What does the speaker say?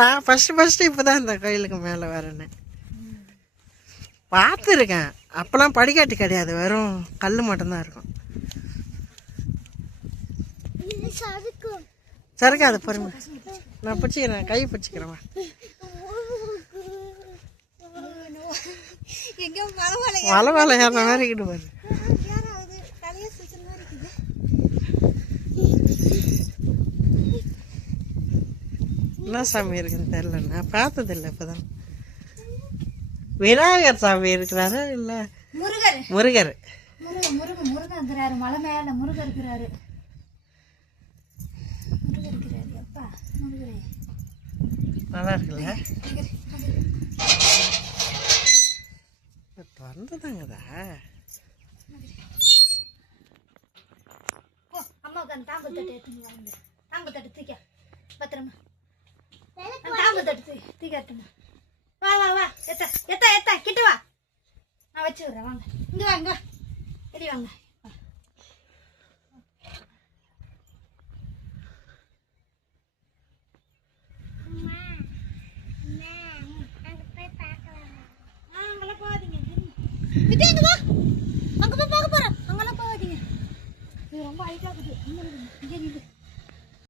நான் ஃபஸ்ட்டு இப்போ தான் இந்த கோயிலுக்கு மேலே வரேன்னு பார்த்துருக்கேன். அப்போல்லாம் படிக்காட்டு கிடையாது, வெறும் கல் மட்டும்தான் இருக்கும். சறுக்காது, பொறுமை. நான் பிடிச்சிக்கிறேன், கை பிடிச்சிக்கிறேன். மலை மேலே ஏற மாதிரி இருக்குது பாரு. என்ன சாமி இருக்குன்னு தெரியல, நான் பார்த்ததில்லை. இப்போதான் விநாயகர் சாமி இருக்கிறாரு, இல்லை முருகர். முருகர் இருக்கிறாரு, மலை மேல முருகர் இருக்கிறாரு. நல்லா இருக்குல்ல, திறந்துதாங்கதா. அம்மாவுக்கு அந்த தாம்பு தட்டு எடுத்துங்க, தாம்பு தட்டு தூக்க பத்திரமா, தாம்பு தட்டு தூக்க எடுத்துங்க. வா வா வா, எத்த எத்த எத்த கிட்ட வா, நான் வச்சு விடுறேன். வாங்க இங்க வா, இங்க வா, சரி வாங்க. அங்கெல்லாம் போகாதீங்க, அங்க வா, அங்க போய் பார்க்க போறோம். அங்கெல்லாம் போகாதீங்க, இது ரொம்ப ஹைட்டா இருக்குது. இங்க